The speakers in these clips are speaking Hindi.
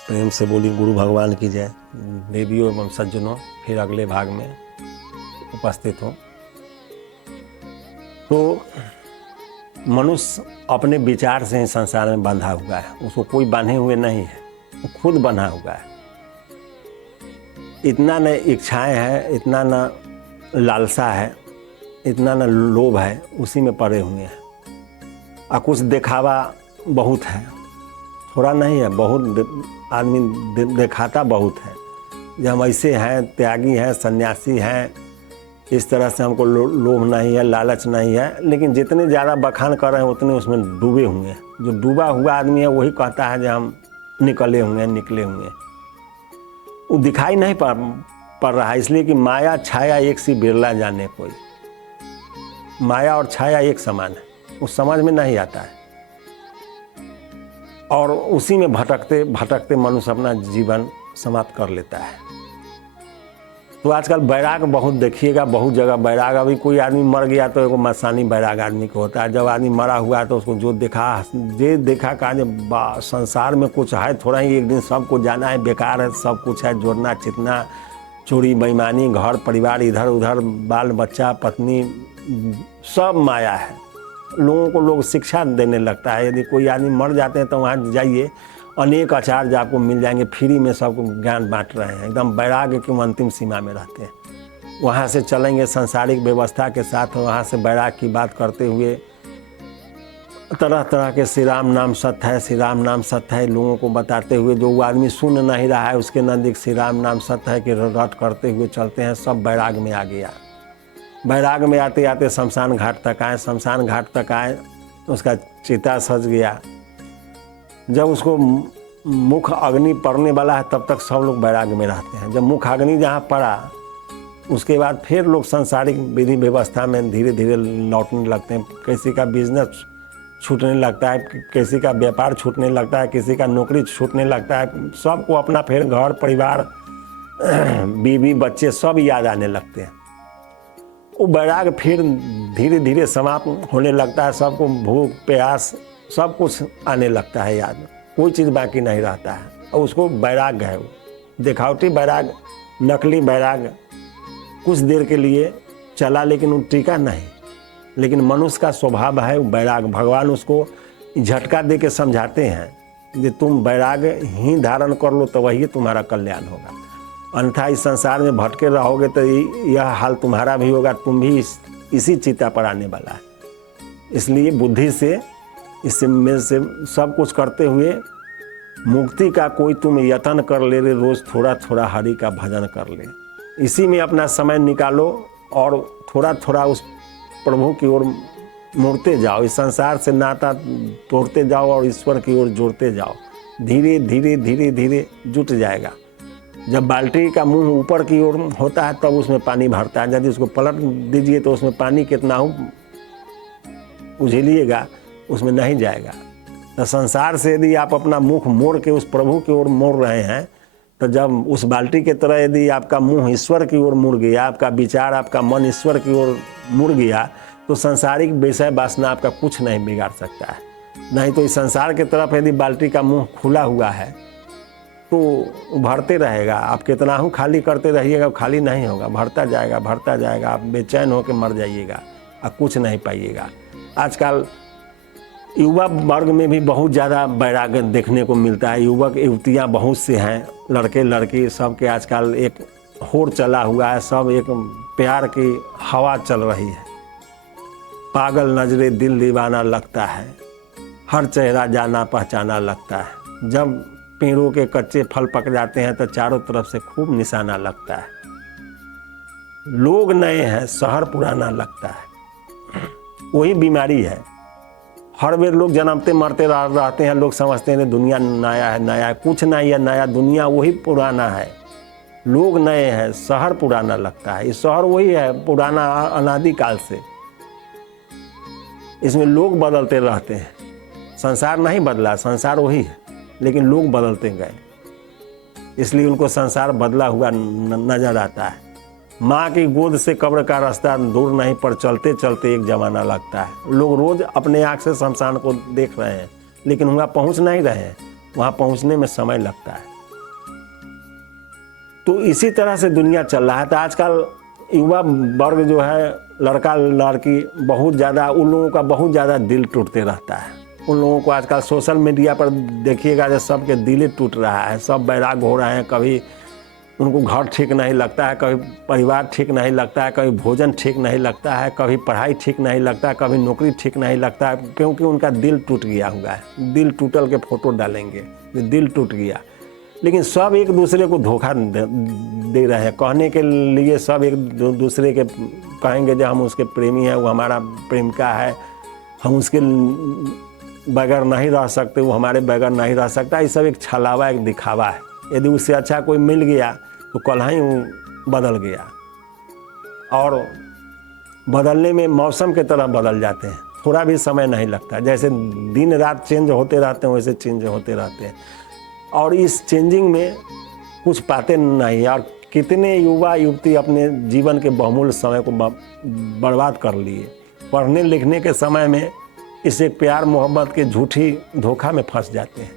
प्रेम से बोली गुरु भगवान की जय। देवियों एवं सज्जनों, फिर अगले भाग में उपस्थित हो। तो मनुष्य अपने विचार से ही संसार में बंधा हुआ है, उसको कोई बांधे हुए नहीं है, वो खुद बंधा हुआ है। इतना न इच्छाएं हैं, इतना न लालसा है, इतना न लोभ है, उसी में पड़े हुए हैं। और कुछ दिखावा बहुत है, थोड़ा नहीं है, बहुत आदमी दिखाता बहुत है। जब हम ऐसे हैं, त्यागी हैं, सन्यासी हैं, इस तरह से हमको लोभ नहीं है, लालच नहीं है, लेकिन जितने ज़्यादा बखान कर रहे हैं उतने उसमें डूबे हुए हैं। जो डूबा हुआ आदमी है वही कहता है जो हम निकले हुए हैं। वो दिखाई नहीं पड़ रहा है, इसलिए कि माया छाया एक सी बिरला जाने कोई। माया और छाया एक समान है, वो समझ में नहीं आता है, और उसी में भटकते भटकते मनुष्य अपना जीवन समाप्त कर लेता है। तो आजकल बैराग बहुत देखिएगा, बहुत जगह बैराग। अभी कोई आदमी मर गया तो एक मसानी बैराग आदमी को होता है। जब आदमी मरा हुआ है तो उसको जो देखा कहा जब संसार में कुछ है थोड़ा ही, एक दिन सबको जाना है, बेकार है, सब कुछ है, जोड़ना चितना, चोरी बेईमानी, घर परिवार, इधर उधर, बाल बच्चा, पत्नी, सब माया है। लोगों को लोग शिक्षा देने लगता है। यदि कोई आदमी मर जाते हैं तो वहाँ जाइए, अनेक आचार्य आपको मिल जाएंगे, फ्री में सबको ज्ञान बांट रहे हैं, एकदम वैराग्य की अंतिम सीमा में रहते हैं। वहाँ से चलेंगे सांसारिक व्यवस्था के साथ, वहाँ से वैराग्य की बात करते हुए तरह तरह के श्री राम नाम सत्य है, श्री राम नाम सत्य है, लोगों को बताते हुए। जो वो आदमी सुन नहीं रहा है उसके नज़दीक श्री राम नाम सत्य है कि रट करते हुए चलते हैं। सब वैराग्य में आ गया। वैराग्य में आते आते शमशान घाट तक आए। शमशान घाट तक आए, उसका चिता सज गया। जब उसको मुख अग्नि पड़ने वाला है तब तक सब लोग वैराग्य में रहते हैं। जब मुख अग्नि जहाँ पड़ा उसके बाद फिर लोग सांसारिक विधि व्यवस्था में धीरे धीरे लौटने लगते हैं। किसी का बिजनेस छूटने लगता है, किसी का व्यापार छूटने लगता है, किसी का नौकरी छूटने लगता है। सबको अपना फिर घर परिवार, बीवी बच्चे सब याद आने लगते हैं। वो वैराग्य फिर धीरे धीरे समाप्त होने लगता है। सबको भूख प्यास सब कुछ आने लगता है याद, कोई चीज़ बाकी नहीं रहता है। और उसको वैराग्य है। वो दिखावटी वैराग्य, नकली वैराग्य कुछ देर के लिए चला, लेकिन वो टीका नहीं। लेकिन मनुष्य का स्वभाव है वैराग्य। भगवान उसको झटका दे के समझाते हैं कि तुम वैराग्य ही धारण कर लो तो वही तुम्हारा कल्याण होगा, अन्यथा इस संसार में भटके रहोगे तो यह हाल तुम्हारा भी होगा, तुम भी इसी चिता पर आने वाला है। इसलिए बुद्धि से इसमें से सब कुछ करते हुए मुक्ति का कोई तुम यत्न कर ले रे, रोज़ थोड़ा थोड़ा हरि का भजन कर ले। इसी में अपना समय निकालो और थोड़ा थोड़ा उस प्रभु की ओर मुड़ते जाओ। इस संसार से नाता तोड़ते जाओ और ईश्वर की ओर जोड़ते जाओ। धीरे धीरे धीरे धीरे जुट जाएगा। जब बाल्टी का मुंह ऊपर की ओर होता है तब उसमें पानी भरता है। यदि उसको पलट दीजिए तो उसमें पानी कितना हो उझेलिएगा, उसमें नहीं जाएगा। तो संसार से यदि आप अपना मुख मोड़ के उस प्रभु की ओर मोड़ रहे हैं, तो जब उस बाल्टी के तरह यदि आपका मुंह ईश्वर की ओर मुड़ गया, आपका विचार, आपका मन ईश्वर की ओर मुड़ गया, तो सांसारिक विषय वासना आपका कुछ नहीं बिगाड़ सकता है। नहीं तो इस संसार की तरफ यदि बाल्टी का मुंह खुला हुआ है तो भरते रहेगा। आप कितना हूँ खाली करते रहिएगा, खाली नहीं होगा, भरता जाएगा भरता जाएगा। आप बेचैन होकर मर जाइएगा और कुछ नहीं पाइएगा। आजकल युवा वर्ग में भी बहुत ज़्यादा वैराग्य देखने को मिलता है। युवक युवतियाँ बहुत से हैं, लड़के लड़की सबके आजकल एक होड़ चला हुआ है। सब एक प्यार की हवा चल रही है। पागल नजरे दिल दीवाना लगता है, हर चेहरा जाना पहचाना लगता है। जब पेड़ों के कच्चे फल पक जाते हैं तो चारों तरफ से खूब निशाना लगता है। लोग नए हैं, शहर पुराना लगता है। वही बीमारी है। हर बार लोग जन्मते मरते रहते हैं। लोग समझते हैं दुनिया नया है, नया है। कुछ नहीं है नया, दुनिया वही पुराना है। लोग नए हैं, शहर पुराना लगता है। इस शहर वही है पुराना अनादिकाल से। इसमें लोग बदलते रहते हैं, संसार नहीं बदला, संसार वही है, लेकिन लोग बदलते गए, इसलिए उनको संसार बदला हुआ नजर आता है। माँ की गोद से कब्र का रास्ता दूर नहीं, पर चलते चलते एक जमाना लगता है। लोग रोज अपने आँख से शमशान को देख रहे हैं, लेकिन वहाँ पहुँच नहीं रहे हैं। वहाँ पहुँचने में समय लगता है। तो इसी तरह से दुनिया चल रहा है। तो आजकल युवा वर्ग जो है, लड़का लड़की, बहुत ज़्यादा उन लोगों का बहुत ज़्यादा दिल टूटते रहता है। उन लोगों को आजकल सोशल मीडिया पर देखिएगा जो सबके दिल टूट रहा है, सब बैराग हो रहे हैं। कभी उनको घर ठीक नहीं लगता है, कभी परिवार ठीक नहीं लगता है, कभी भोजन ठीक नहीं लगता है, कभी पढ़ाई ठीक नहीं लगता है, कभी नौकरी ठीक नहीं लगता है, क्योंकि उनका दिल टूट गया हुआ है। दिल टूटल के फोटो डालेंगे, दिल टूट गया। लेकिन सब एक दूसरे को धोखा दे रहे हैं। कहने के लिए सब एक दूसरे के कहेंगे जो हम उसके प्रेमी हैं, वो हमारा प्रेमिका है, हम उसके बगैर नहीं रह सकते, वो हमारे बगैर नहीं रह सकता। ये सब एक छलावा, एक दिखावा है। यदि उससे अच्छा कोई मिल गया तो कल ही वो बदल गया, और बदलने में मौसम के तरह बदल जाते हैं, थोड़ा भी समय नहीं लगता। जैसे दिन रात चेंज होते रहते हैं वैसे चेंज होते रहते हैं, और इस चेंजिंग में कुछ पाते नहीं। और कितने युवा युवती अपने जीवन के बहुमूल्य समय को बर्बाद कर लिए। पढ़ने लिखने के समय में इस एक प्यार मोहब्बत के झूठी धोखा में फंस जाते हैं,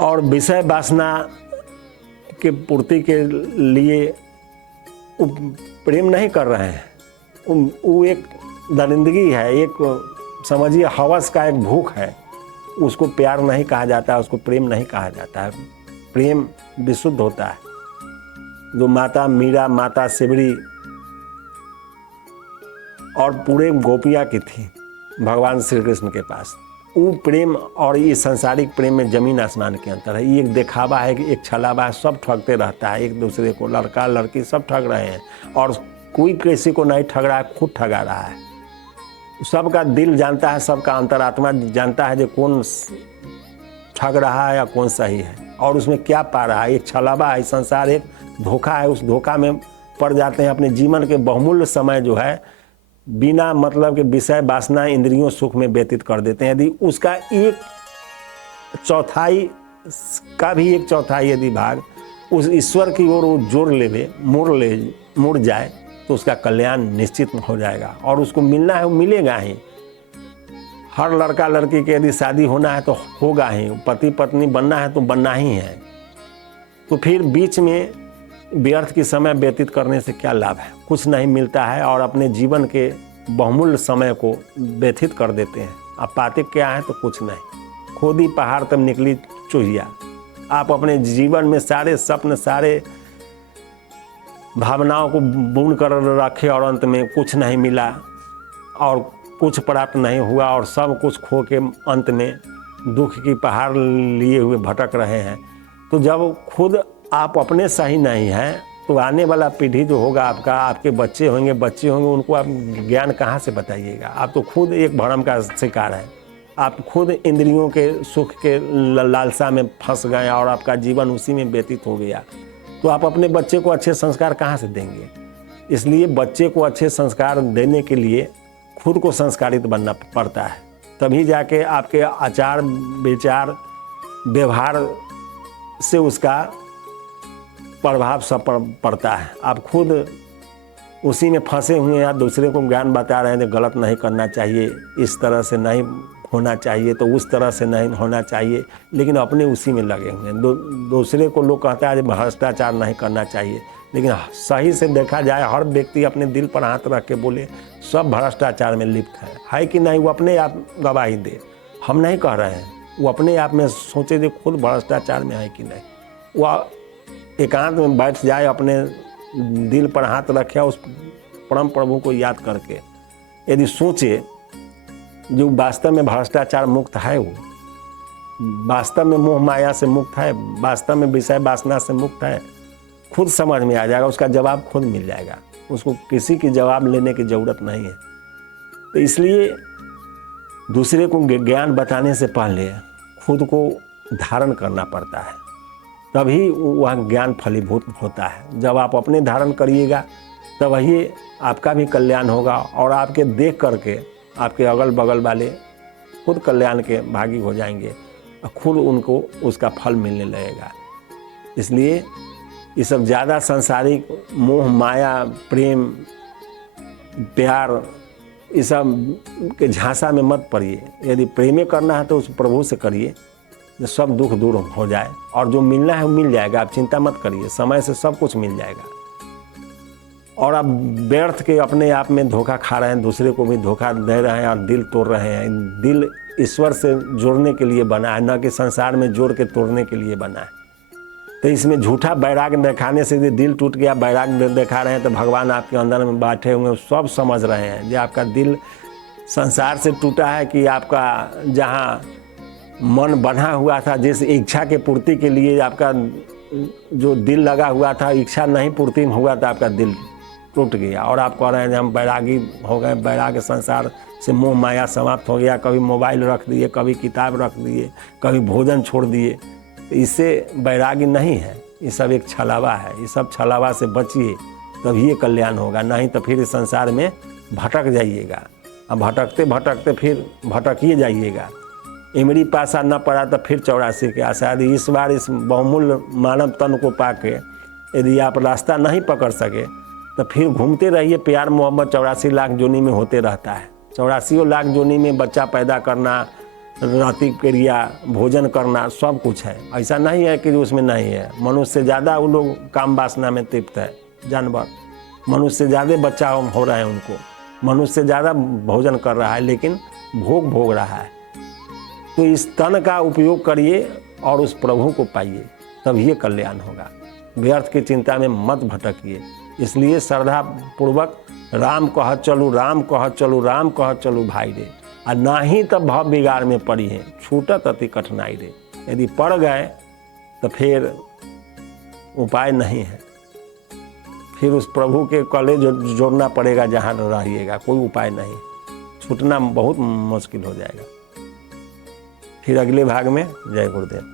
और विषय वासना के पूर्ति के लिए प्रेम नहीं कर रहे हैं। वो एक दरिंदगी है, एक समझिए हवस का एक भूख है। उसको प्यार नहीं कहा जाता है, उसको प्रेम नहीं कहा जाता है। प्रेम विशुद्ध होता है। जो माता मीरा, माता सिबरी और पूरे गोपियाँ की थी भगवान श्री कृष्ण के पास, वो प्रेम और ये सांसारिक प्रेम में जमीन आसमान के अंतर है। ये एक दिखावा है, एक छलावा है। सब ठगते रहता है एक दूसरे को, लड़का लड़की सब ठग रहे हैं, और कोई किसी को नहीं ठग रहा है, खुद ठगा रहा है। सबका दिल जानता है, सबका अंतरात्मा जानता है जो कौन ठग रहा है या कौन सही है, और उसमें क्या पा रहा है। एक छलावा है, संसार एक धोखा है। उस धोखा में पड़ जाते हैं। अपने जीवन के बहुमूल्य समय जो है बिना मतलब के विषय वासना इंद्रियों सुख में व्यतीत कर देते हैं। यदि उसका एक चौथाई का भी एक चौथाई यदि भाग उस ईश्वर की ओर वो जोड़ ले मुड़ जाए तो उसका कल्याण निश्चित हो जाएगा, और उसको मिलना है वो मिलेगा ही। हर लड़का लड़की के यदि शादी होना है तो होगा ही, पति पत्नी बनना है तो बनना ही है। तो फिर बीच में व्यर्थ की समय व्यतीत करने से क्या लाभ है? कुछ नहीं मिलता है, और अपने जीवन के बहुमूल्य समय को व्यतीत कर देते हैं। अब पाते क्या है तो कुछ नहीं। खोदी पहाड़ तब निकली चूहिया। आप अपने जीवन में सारे सपन, सारे भावनाओं को बुन कर रखे, और अंत में कुछ नहीं मिला और कुछ प्राप्त नहीं हुआ, और सब कुछ खो के अंत में दुख की पहाड़ लिए हुए भटक रहे हैं। तो जब खुद आप अपने सही नहीं हैं तो आने वाला पीढ़ी जो होगा आपका, आपके बच्चे होंगे, उनको आप ज्ञान कहाँ से बताइएगा? आप तो खुद एक भ्रम का शिकार है। आप खुद इंद्रियों के सुख के लालसा में फंस गए, और आपका जीवन उसी में व्यतीत हो गया। तो आप अपने बच्चे को अच्छे संस्कार कहाँ से देंगे? इसलिए बच्चे को अच्छे संस्कार देने के लिए खुद को संस्कारित बनना पड़ता है, तभी जाके आपके आचार विचार व्यवहार से उसका प्रभाव सब पड़ता है। आप खुद उसी में फंसे हुए हैं, दूसरे को ज्ञान बता रहे हैं कि गलत नहीं करना चाहिए, इस तरह से नहीं होना चाहिए, तो उस तरह से नहीं होना चाहिए, लेकिन अपने उसी में लगे हुए हैं। दूसरे को लोग कहता है भ्रष्टाचार नहीं करना चाहिए, लेकिन सही से देखा जाए हर व्यक्ति अपने दिल पर हाथ रख के बोले सब भ्रष्टाचार में लिप्त है कि नहीं? वो अपने आप गवाही दे, हम नहीं कह रहे हैं। वो अपने आप में सोचे जो खुद भ्रष्टाचार में है कि नहीं। वह एकांत में बैठ जाए, अपने दिल पर हाथ रखे, उस परम प्रभु को याद करके यदि सोचे जो वास्तव में भ्रष्टाचार मुक्त है, वो वास्तव में मोह माया से मुक्त है, वास्तव में विषय वासना से मुक्त है, खुद समझ में आ जाएगा। उसका जवाब खुद मिल जाएगा, उसको किसी की जवाब लेने की ज़रूरत नहीं है। तो इसलिए दूसरे को ज्ञान बताने से पहले खुद को धारण करना पड़ता है, तभी वह ज्ञान फलीभूत होता है। जब आप अपने धारण करिएगा तब वही आपका भी कल्याण होगा, और आपके देख करके आपके अगल बगल वाले खुद कल्याण के भागी हो जाएंगे, और खुद उनको उसका फल मिलने लगेगा। इसलिए ये सब ज़्यादा सांसारिक मोह माया प्रेम प्यार इस सब के झांसा में मत पड़िए। यदि प्रेमे करना है तो उस प्रभु से करिए, जो सब दुख दूर हो जाए, और जो मिलना है वो मिल जाएगा। आप चिंता मत करिए, समय से सब कुछ मिल जाएगा। और आप व्यर्थ के अपने आप में धोखा खा रहे हैं, दूसरे को भी धोखा दे रहे हैं और दिल तोड़ रहे हैं। दिल ईश्वर से जोड़ने के लिए बना है, न कि संसार में जोड़ के तोड़ने के लिए बना है। तो इसमें झूठा बैराग दिखाने से यदि दिल टूट गया, बैराग दिखा रहे हैं, तो भगवान आपके अंदर में बैठे हुए सब समझ रहे हैं जो आपका दिल संसार से टूटा है, कि आपका जहाँ मन बना हुआ था, जिस इच्छा के पूर्ति के लिए आपका जो दिल लगा हुआ था, इच्छा नहीं पूर्ति हुआ था, आपका दिल टूट गया। और आप कह रहे हैं हम बैरागी हो गए, बैराग संसार से मोह माया समाप्त हो गया। कभी मोबाइल रख दिए, कभी किताब रख दिए, कभी भोजन छोड़ दिए। इससे बैरागी नहीं है, ये सब एक छलावा है। ये सब छलावा से बचिए, तभी ये कल्याण होगा। नहीं तो फिर इस संसार में भटक जाइएगा, अब भटकते भटकते फिर भटकिए जाइएगा। इमरी पासा न पड़ा तो फिर 84 के आशा। यदि इस बार इस बहुमूल्य मानव तन को पाके यदि आप रास्ता नहीं पकड़ सके, तो फिर घूमते रहिए। प्यार मोहब्बत 84 लाख जोनी में होते रहता है। 84 लाख जोनी में बच्चा पैदा करना, राति क्रिया, भोजन करना, सब कुछ है। ऐसा नहीं है कि उसमें नहीं है। मनुष्य से ज़्यादा वो लोग काम वासना में तृप्त है। जानवर मनुष्य से ज़्यादा बच्चा हो रहा है, उनको मनुष्य से ज़्यादा भोजन कर रहा है, लेकिन भोग रहा है। तो इस तन का उपयोग करिए और उस प्रभु को पाइए, तब ये कल्याण होगा। व्यर्थ की चिंता में मत भटकिए। इसलिए श्रद्धा पूर्वक राम कहत चलू, राम कहत चलू, राम कहत चलू भाई रे। और ना ही तब भव बिगाड़ में पड़ी है, छूटत अति कठिनाई रे। यदि पड़ गए तो फिर उपाय नहीं है, फिर उस प्रभु के कले जोड़ना पड़ेगा। जहाँ रहिएगा कोई उपाय नहीं, छूटना बहुत मुश्किल हो जाएगा। फिर अगले भाग में जय गुरुदेव।